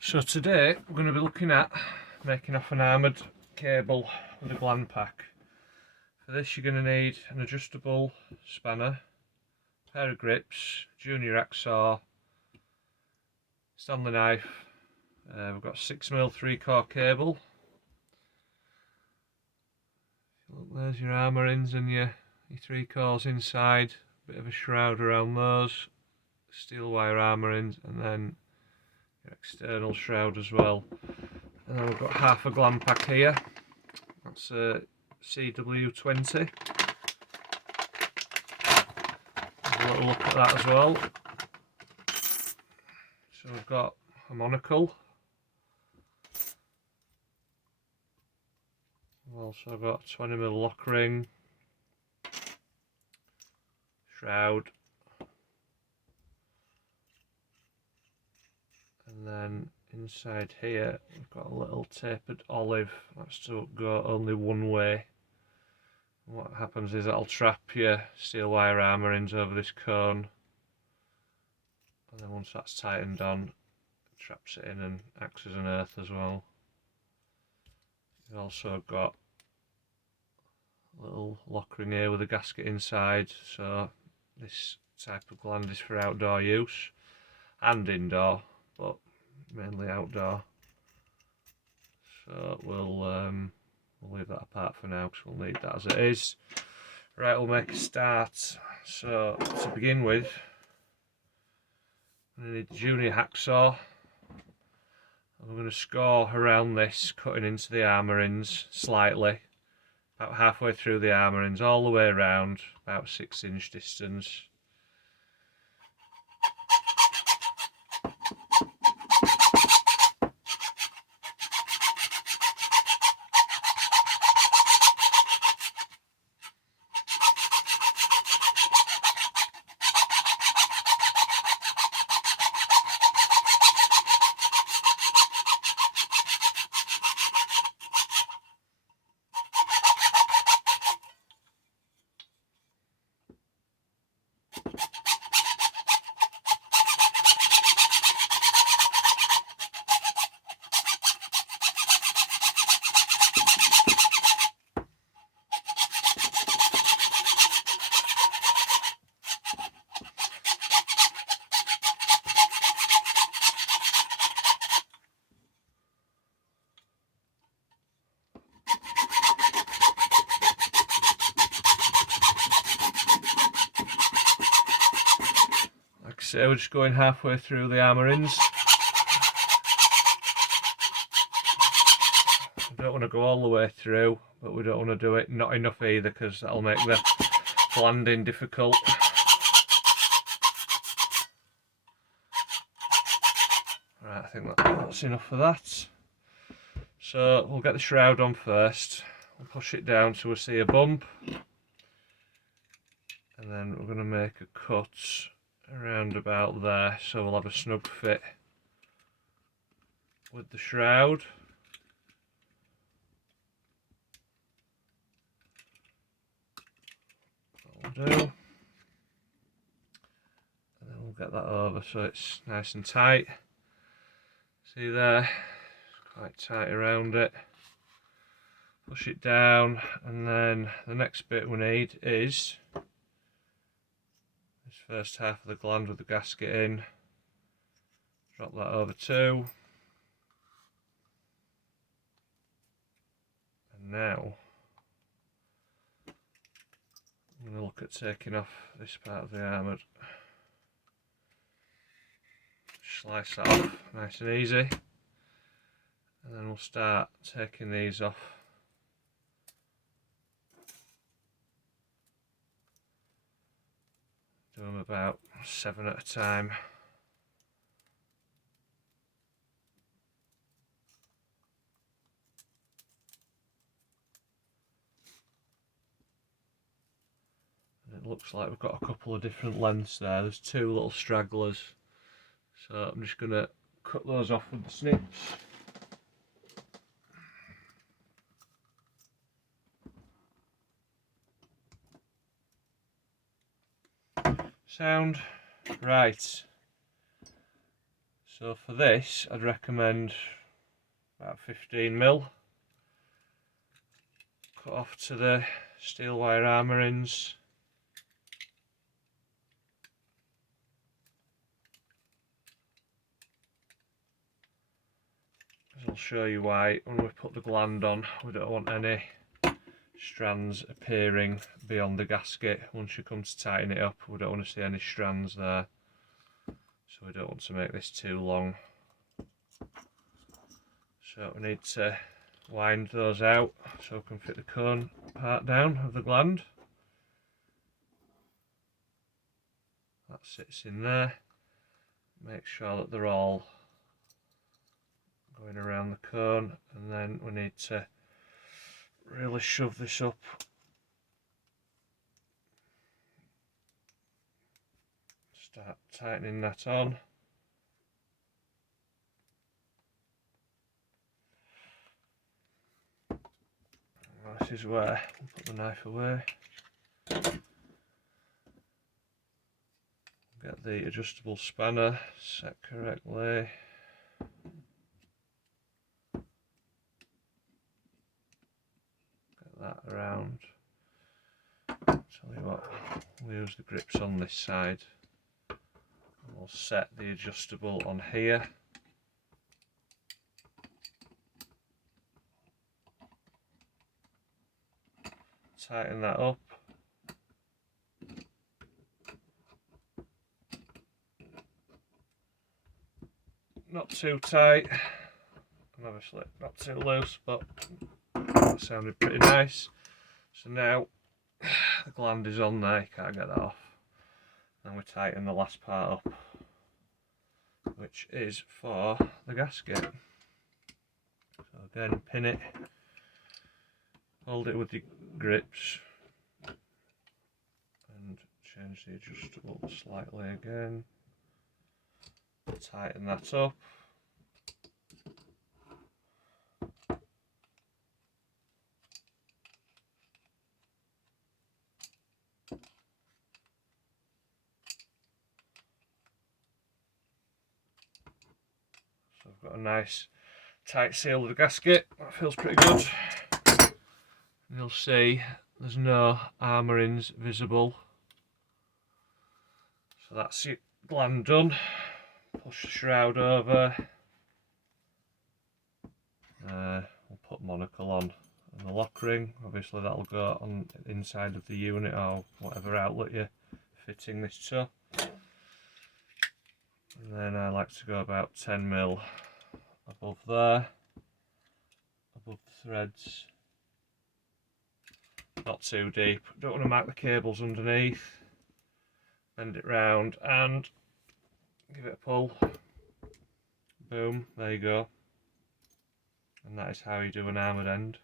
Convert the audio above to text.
So today we're going to be looking at making off an armoured cable with a gland pack. For this you're going to need an adjustable spanner, a pair of grips, junior hacksaw, Stanley knife. We've got 6mm 3/4 cable. Look, there's your armourings and your 3/4 inside, bit of a shroud around those, steel wire armourings, and then your external shroud as well. And then we've got half a gland pack here, that's a CW20. Have a little look at that as well. So we've got a monocle. We've also got a 20mm lock ring, shroud, and then inside here we've got a little tapered olive. That's to go only one way. And what happens is it'll trap your steel wire armourings over this cone, and then once that's tightened on, it traps it in and acts as an earth as well. You've also got a little lock ring here with a gasket inside, so this type of gland is for outdoor use and indoor, but mainly outdoor. So we'll leave that apart for now because we'll need that as it is. Right, we'll make a start. So to begin with, I'm going to need the junior hacksaw. I'm going to score around this, cutting into the armourings slightly, about halfway through the armourings, all the way around, about 6-inch distance. So we're just going halfway through the armourings. We don't want to go all the way through, but we don't want to do it not enough either, because that'll make the landing difficult. Right, I think that's enough for that. So we'll get the shroud on first. We'll push it down so we see a bump, and then we're going to make a cut around about there, so we'll have a snug fit with the shroud. That'll do. And then we'll get that over so it's nice and tight. See there, it's quite tight around it. Push it down, and then the next bit we need is this first half of the gland with the gasket in. Drop that over too. And now I'm going to look at taking off this part of the armoured. Slice that off nice and easy, and then we'll start taking these off. Do them about 7 at a time. And it looks like we've got a couple of different lengths there. There's 2 little stragglers, so I'm just going to cut those off with the snips. Sound right. So for this, I'd recommend about 15mm. Cut off to the steel wire armour ends. As I'll show you why when we put the gland on, we don't want any strands appearing beyond the gasket. Once you come to tighten it up, we don't want to see any strands there, so we don't want to make this too long. So we need to wind those out so we can fit the cone part down of the gland. That sits in there. Make sure that they're all going around the cone, and then we need to really shove this up. Start tightening that on. This is where we'll put the knife away. Get the adjustable spanner set correctly. Get that around. Tell you what, we'll use the grips on this side. And we'll set the adjustable on here. Tighten that up. Not too tight, and obviously not too loose, but that sounded pretty nice. So now the gland is on there, you can't get that off. Now we tighten the last part up, which is for the gasket. So again, pin it, hold it with your grips, and change the adjustable slightly again. Tighten that up. So I've got a nice tight seal of the gasket. That feels pretty good. And you'll see there's no armourings visible. So that's your gland done. Push the shroud over. We'll put monocle on and the lock ring. Obviously that'll go on the inside of the unit or whatever outlet you're fitting this to. And then I like to go about 10mm above there, above the threads. Not too deep. Don't want to mark the cables underneath. Bend it round and give it a pull. Boom, there you go. And that is how you do an armoured end.